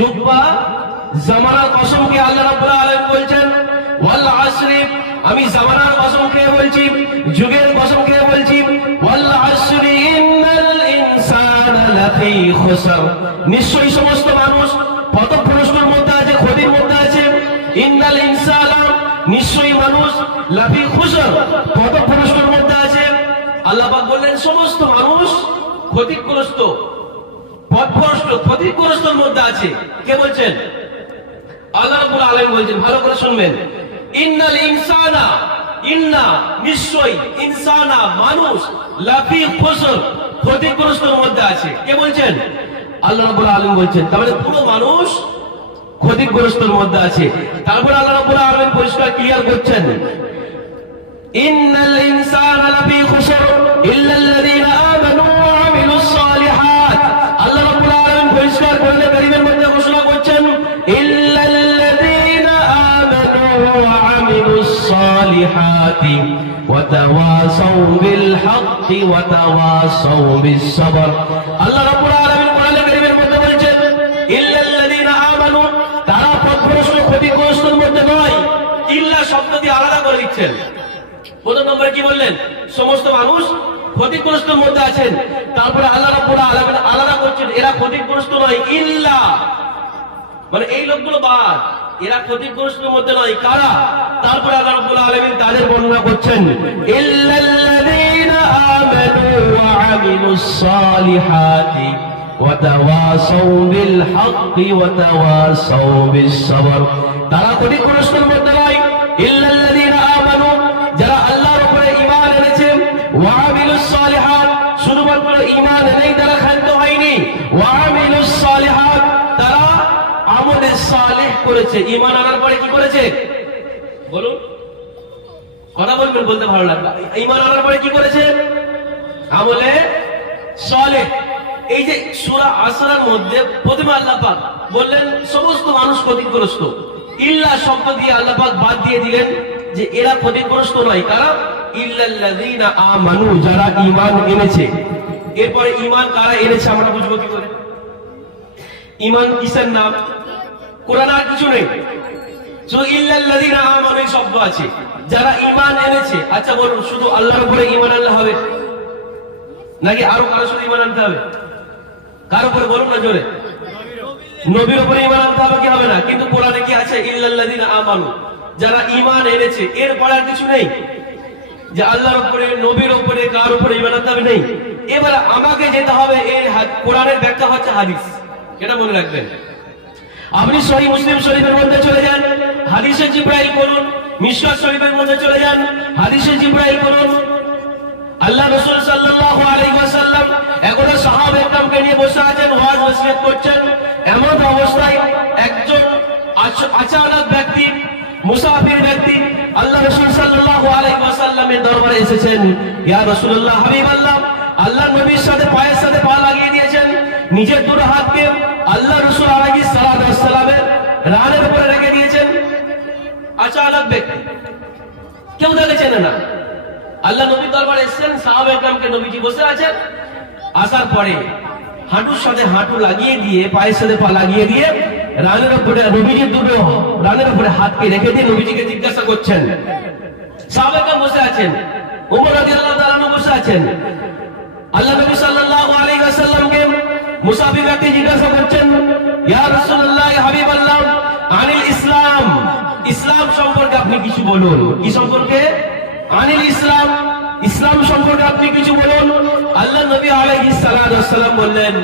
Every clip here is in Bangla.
যুগ বা জামানার কসমকে আল্লাহ রাব্বুল আলামিন বলছেন ওয়াল আসরি, আমি জামানার কসম খেয়ে বলছি, যুগের কসম খেয়ে বলছি, ওয়াল আসরি ইন্নাল ইনসানা লাফি খুসর, নিশ্চয়ই সমস্ত মানুষ পথভ্রষ্টর মধ্যে আছে, ক্ষতির মধ্যে আছে। ইন্নাল ইনসানা, নিশ্চয়ই মানুষ, লাফি খুসর, পথভ্রষ্টর মধ্যে আছে। আল্লাহ পাক বললেন সমস্ত মানুষ ক্ষতিগ্রস্ত, পথভ্রষ্ট, ক্ষতিগ্রস্তর মধ্যে আছে। কে বলছেন? আল্লাহ রাব্বুল আলামিন বলছেন, ভালো করে শুনবেন। ইন্নাল ইনসানা, ইন্না নিশ্চয়ই, ইনসানা মানুষ, লাফি খুসর ক্ষতিগ্রস্তর মধ্যে আছে। কে বলছেন? আল্লাহ রাব্বুল আলামিন বলছেন। তার মানে পুরো মানুষ ক্ষতিগ্রস্তর মধ্যে আছে। তারপর আল্লাহ রাব্বুল আলামিন পরিষ্কার ক্লিয়ার করছেন, ইন্নাল ইনসানা লাফি খুসর ইল্লাল্লাযীনা আমানু ওয়া আমিলুস সালিহাত। আল্লাহ রাব্বুল আলামিন পরিষ্কার কোরআনে কারীমের মধ্যে ঘোষণা করছেন, ইল্লাল্লাযীনা আমানু ওয়া আমিলুস সালিহাতি ওয়া তাওয়াসাউ বিল হাক্কি ওয়া তাওয়াসাউ বিস সাবর। আল্লাহ রাব্বুল আলামিন কোরআনে কারীমের মধ্যে বলছেন ইল্লাল্লাযীনা আমানু, তারা পথভ্রষ্ট ক্ষতিগ্রস্তর মধ্যে নয়। ইল্লা শব্দ দিয়ে আলাদা করে দিচ্ছেন। প্রথম নম্বরে কি বললেন? সমস্ত মানুষ ক্ষতিগ্রস্তর মধ্যে আছেন। তারপরে আল্লাহ রাব্বুল আলামিন আলাদা করছেন, এরা ক্ষতিগ্রস্ত নয়, ইল্লা মানে এই লোকগুলো বাদ, এরা ক্ষতিগ্রস্তের মধ্যে নয়। কারা? তারপরে আল্লাহ রাব্বুল আলামিন তাদের বর্ণনা করছেন, ইল্লাল্লাযীনা আমানু ওয়া আমিলুস সালিহাতি ওয়া তাওয়াসাউ বিল হাক্কি ওয়া তাওয়াসাউ বিস সাবর। তারা ক্ষতিগ্রস্তের মধ্যে নয়। ইল্লাল্লাযীনা আমানু, যারা আল্লাহর উপরে ঈমান এনেছে, ওয়া আমিলুস সালিহাত, শুধুমাত্র ঈমান এনেই তারা ক্ষান্ত হয়নি, ওয়া আমিলুস সালিহাত, তারা আমলে সালেহ করেছে। ঈমান আনার পরে কি করেছে? বলুন, কথা বলবেন, বলতে ভালো লাগবে। ঈমান আনার পরে কি করেছে? আমলে সালেহ। এই যে সূরা আসরের মধ্যে প্রথমে আল্লাহ পাক বললেন সমস্ত মানুষ ক্ষতিগ্রস্ত, ইল্লা শব্দ দিয়ে আল্লাহ পাক বাদ দিয়ে দিলেন যে এরা ক্ষতিগ্রস্ত নয়। কারা? ইল্লাল্লাযীনা আমানু, যারা ঈমান এনেছে। এরপরে ঈমান কারা এনেছে আমরা বুঝবো কি করে? ঈমান কিসের নাম? কোরআন আর কিছু নেই, শুধু ইল্লাল্লাযীনা আমানু এই শব্দ আছে, যারা ঈমান এনেছে। আচ্ছা বলুন, শুধু আল্লাহর উপরে ঈমান আনলে হবে নাকি আরো কারো সাথে ঈমান আনতে হবে? কার উপরে বলুন না জোরে? নবীর উপরে ঈমান আনতে হবে কি হবে না? কিন্তু কোরআনে কি আছে? ইল্লাল্লাযীনা আমানু, যারা ঈমান এনেছে। এরপরে আর কিছু নেই যে আল্লাহর উপরে, নবীর উপরে, কার উপরে ঈমান আনতে হবে, নেই। এবারে আমাকে যেতে হবে, এই কোরআনের ব্যাখ্যা হচ্ছে হাদিস, এটা মনে রাখবেন। আপনি সহিহ মুসলিম শরীফের মধ্যে চলে যান, হাদিসে জিবরাইল পড়ুন। মিশকাত শরীফের মধ্যে চলে যান, হাদিসে জিবরাইল পড়ুন। আল্লাহ রাসূল সাল্লাল্লাহু আলাইহি ওয়াসাল্লাম এখন সাহাবায়ে কেরামকে নিয়ে বসে আছেন, ওয়াজ নসিহত করছেন। এমন অবস্থায় একজন আচানক ব্যক্তি, মুসাফির ব্যক্তি আল্লাহ রাসূল সাল্লাল্লাহু আলাইহি ওয়াসাল্লামের দরবারে এসেছেন। ইয়া রাসূলুল্লাহ, হাবিবাল্লাহ, আল্লাহ নবীর সাথে পায়ের সাথে পা লাগিয়ে দিয়েছেন, নিজের দুটো হাতকে আল্লাহ রাসূল আলাইহিস সালাতু ওয়াস সালামের রানের উপরে রেখে দিয়েছেন। আচানক ব্যক্তি, কেউ তাকে চেনে না। আল্লাহ নবীর দরবারে এসেছেন, সাহাবায়ে কেরামকে নবীজি বসে আছেন। আসার পরে হাঁটুর সাথে হাঁটু লাগিয়ে দিয়ে, পায়ের সাথে পা লাগিয়ে দিয়ে, রানের উপরে নবীজির দুটো রানের উপরে হাতকে রেখে দিয়ে নবীজিকে জিজ্ঞাসা করছেন। সাহাবায়ে কেরাম বসে আছেন, ওমর রাদিয়াল্লাহু তাআলা আনহু বসে আছেন। আল্লাহ নবী সাল্লাল্লাহু আলাইহি ওয়াসাল্লামকে মুসাফির ব্যক্তি জিজ্ঞাসা করছেন, ইয়া রাসূলুল্লাহ, হাবিবাল্লাহ, আনিল ইসলাম, ইসলাম সম্পর্কে আপনি কিছু বলুন। কি সম্পর্কে? আনিল ইসলাম, ইসলাম সম্পর্কে আপনি কিছু বলুন। আল্লাহ নবী আলাইহিস সালাতু ওয়াস সালাম বললেন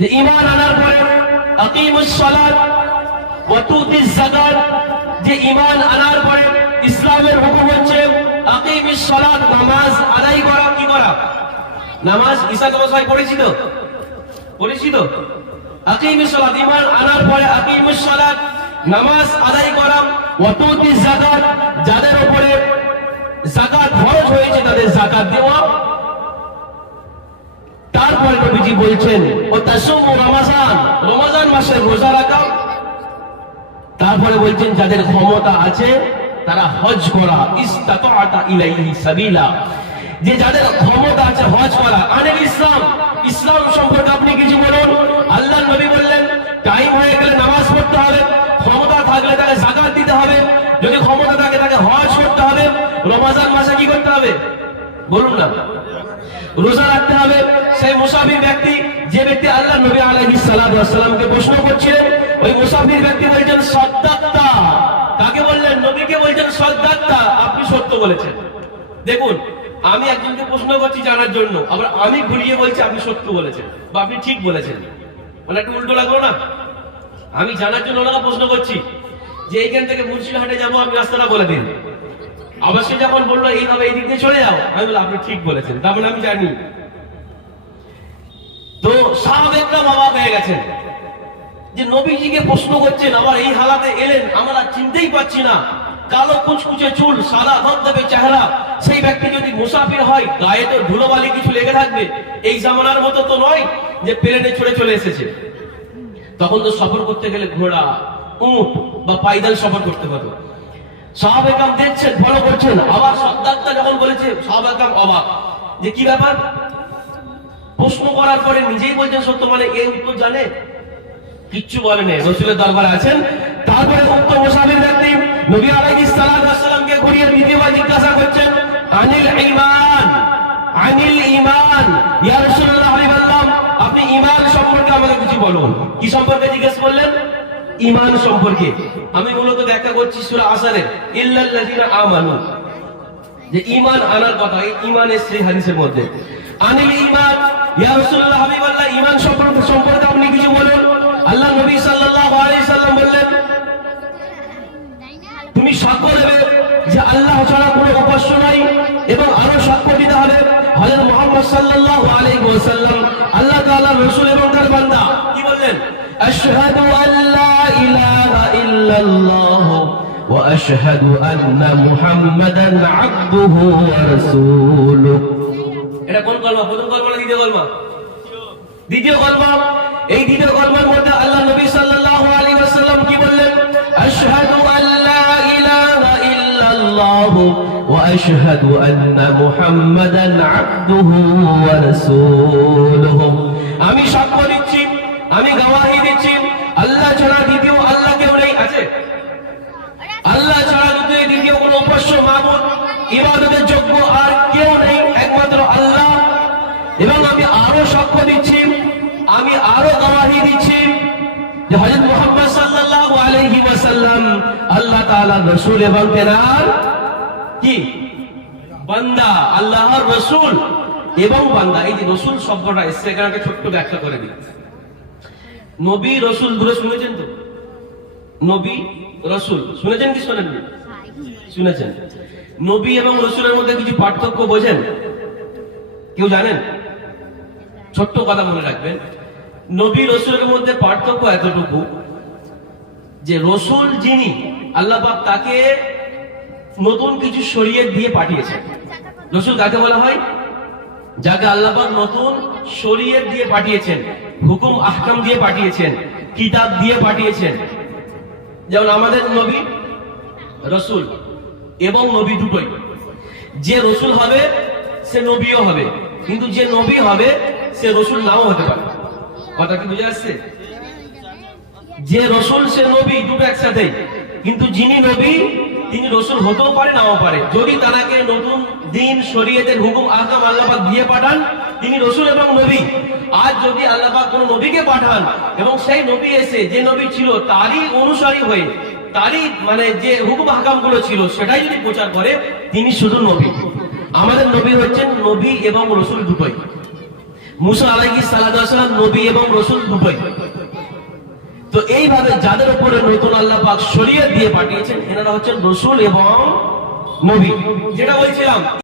যে ঈমান আনার পরে আকিমুস সালাত ওয়া তুতিজ যাকাত, যে ঈমান আনার পরে ইসলামের হুকুম হচ্ছে আকিমিস সালাত, নামাজ আদায় করা। কি করা? নামাজ। ঈসা তোমার পড়েছি তো? পড়েছি তো? আকিমিস সালাত, ঈমান আনার পরে আকিমুস সালাত, নামাজ আদায় করা। ওয়া তুতিজ যাকাত, যাদের উপরে যাকাত ফরজ হয়েছে তাদের যাকাত দেওয়া। তারপরে নবীজি বলছেন, ও তাসুমু রমাজান, রমজান মাসে রোজা রাখা। তারপরে বলছেন যাদের ক্ষমতা আছে তারা হজ করা, ইসতাতাআতা ইলাইহি সাবিলা, যে যাদের ক্ষমতা আছে হজ করা। আনিল ইসলাম, ইসলাম সম্পর্কে আপনি কিছু বলুন। আল্লাহর নবী বললেন কি করতে হবে বলুন না? রোজা রাখতে হবে। সেই মুসাফির ব্যক্তি, যে ব্যক্তি আল্লাহ নবী আলাইহিস সালাতু ওয়াস সালামকে প্রশ্ন করছিলেন, ওই মুসাফির ব্যক্তি বলছেন সাদ্দাক্তা। কাকে বললেন? নবীকে বলছেন সাদ্দাক্তা, আপনি সত্য বলেছেন। দেখুন, আমি একজনকে প্রশ্ন করছি জানার জন্য, আবার আমি ঘুরিয়ে বলছি আপনি সত্য বলেছেন বা আপনি ঠিক বলেছেন, মানে একটু উল্টো লাগলো না? আমি জানার জন্য ওনাকে প্রশ্ন করছি যে এইখান থেকে মুন্সিরহাটে যাবো, আপনি রাস্তাটা বলে দিন। আবার সে যখন বললো এইভাবে এই দিক দিয়ে চলে যাও, আমি বললাম আপনি ঠিক বলেছেন, তার মানে আমি জানি। তো সাহাবেকরা অবাক হয়ে গেছেন যে নবীজিকে প্রশ্ন করছেন, আবার এই হালাতে এলেন, আমরা চিনতেই পাচ্ছি না। কালো কুচকুচে চুল, সাদা ধবধবে চেহারা, সেই ব্যক্তি যদি মুসাফির হয়, গায়ে তো ধুলোবালি কিছু লেগে থাকবে। এই জামানার মতো তো নয় যে প্লেনে চড়ে চলে এসেছে। তখন তো সফর করতে গেলে ঘোড়া, উট বা পাইদল সফর করতে হতো। সাহাবে কাম দেখছেন, ফলো করছেন। আবার সাদ্দাক্তা যখন বলেছে, সাহাবে কাম অবাক যে কি ব্যাপার। প্রশ্ন করার পরে নিজেই বলছেন সত্য, মানে এই উত্তর জানে, কিচ্ছু বলেন, রাসূলের দরবারে আছেন। তারপরে উক্ত মুসাফির ব্যক্তি নবী আলাইহিস সালাতু ওয়াস সালামকে ঘুরিয়ে দ্বিতীয়বার জিজ্ঞাসা করছেন, আনিল ঈমান, আনিল ঈমান, ইয়া রাসূলুল্লাহ হাবিবাল্লাহ, আপনি ঈমান সম্পর্কে আমাকে কিছু বলুন। কি সম্পর্কে জিজ্ঞেস করলেন? ঈমান সম্পর্কে। আমি মূলত ব্যাখ্যা করছি সূরা আসরের ইল্লাল্লাযিনা আমানু, যে ঈমান আনার কথা, এই ঈমানের সেই হাদিসের মধ্যে আনিল ঈমান, ইয়া রাসূলুল্লাহ হাবিবাল্লাহ, ঈমান সম্পর্কে আপনি কিছু বলুন। আল্লাহ নবী সাল্লাল্লাহু আলাইহি সাল্লাম বললেন, তুমি সাক্ষ্য দেবে যে আল্লাহ ছাড়া কোনো উপাস্য নাই, এবং আরো সাক্ষ্য দিতে হবে হযরত মুহাম্মদ সাল্লাল্লাহু আলাইহি ওয়াসাল্লাম আল্লাহ তাআলার রাসূল এবং তার বান্দা। কি বললেন? আশহাদু আল্লা ইলাহা ইল্লাল্লাহ ওয়া আশহাদু আন্না মুহাম্মাদান আবদুহু ওয়া রাসূলুহু। এটা কোন কলমা? প্রথম কলমা না দ্বিতীয় কলমা? দ্বিতীয় কলমা। এই দ্বিতীয় কলমার মধ্যে আল্লাহ নবী সাল্লাল্লাহু আলাইহি ওয়াসাল্লাম কি বললেন? আশহাদু আল্লা ইলাহা ইল্লাল্লাহ ওয়া আশহাদু আন্না মুহাম্মাদান আবদুহু ওয়া রাসূলুহু। আমি সাক্ষ্য দিচ্ছি, আমি গাওয়াহি দিচ্ছি, আল্লাহ ছাড়া দ্বিতীয় আল্লাহ কেউ নেই। আছে? আল্লাহ ছাড়া দ্বিতীয় কোনো উপাস্য মাবুদ ইবাদতের যোগ্য আর কেউ নেই, একমাত্র আল্লাহ। এবং আমি আরো সাক্ষ্য দিচ্ছি, আমি আরো গাওয়াহি দিচ্ছি যে হযরত মুহাম্মদ সাল্লাল্লাহু আলাইহি ওয়াসাল্লাম আল্লাহ তাআলার রাসূল এবং তেনার কি বান্দা, আল্লাহর রাসূল এবং বান্দা। এই যে রাসূল শব্দটা এসে, এখানে একটা ছোট্ট ব্যাখ্যা করে দিই। নবী রাসূল দুটো শুনেছেন তো? নবী রাসূল শুনেছেন কি শোনেননি? শুনেছেন। নবী এবং রাসূলের মধ্যে কিছু পার্থক্য বোঝেন? কেউ জানেন? ছোট্ট কথা মনে রাখবেন, নবী রাসূলের মধ্যে পার্থক্য এতটুকু যে রাসূল যিনি, আল্লাহ পাক তাকে নতুন কিছু শরীয়ত দিয়ে পাঠিয়েছেন। রাসূল কাকে বলা হয়? যাকে আল্লাহ পাক নতুন শরীয়ত দিয়ে পাঠিয়েছেন, হুকুম আহকাম দিয়ে পাঠিয়েছেন, কিতাব দিয়ে পাঠিয়েছেন। যেমন আমাদের নবী রাসূল এবং নবী দুটোই। যে রাসূল হবে সে নবীও হবে, কিন্তু যে নবী হবে সে রাসূল নাও হতে পারে। কথা কি বুঝে আসছে? যে রাসূল সে নবী, দুটো একসাথে। কিন্তু যিনি নবী তিনি রাসূল হতেও পারে, নাও পারে। যদি তাকে নতুন দিন শরীয়তের হুকুম আহকাম আল্লাহ পাক দিয়ে পাঠান, তিনি রাসূল এবং নবী। আজ যদি আল্লাহ পাক কোনো নবীকে পাঠান এবং সেই নবী এসে যে নবী ছিল তারই অনুসারী হয়ে, তারই মানে যে হুকুম আহকাম গুলো ছিল সেটাই যদি প্রচার করে, তিনি শুধু নবী। আমাদের নবী হচ্ছেন নবী এবং রাসূল দুটোই। মুসা আলাইহিস সালাতু ওয়াস সালাম নবী এবং রাসূল দুটোই। তো এইভাবে যাদের উপরে নতুন আল্লাহ পাক শরীয়ত দিয়ে পাঠিয়েছেন, এনারা হচ্ছেন রাসূল এবং নবী। যেটা বলছিলাম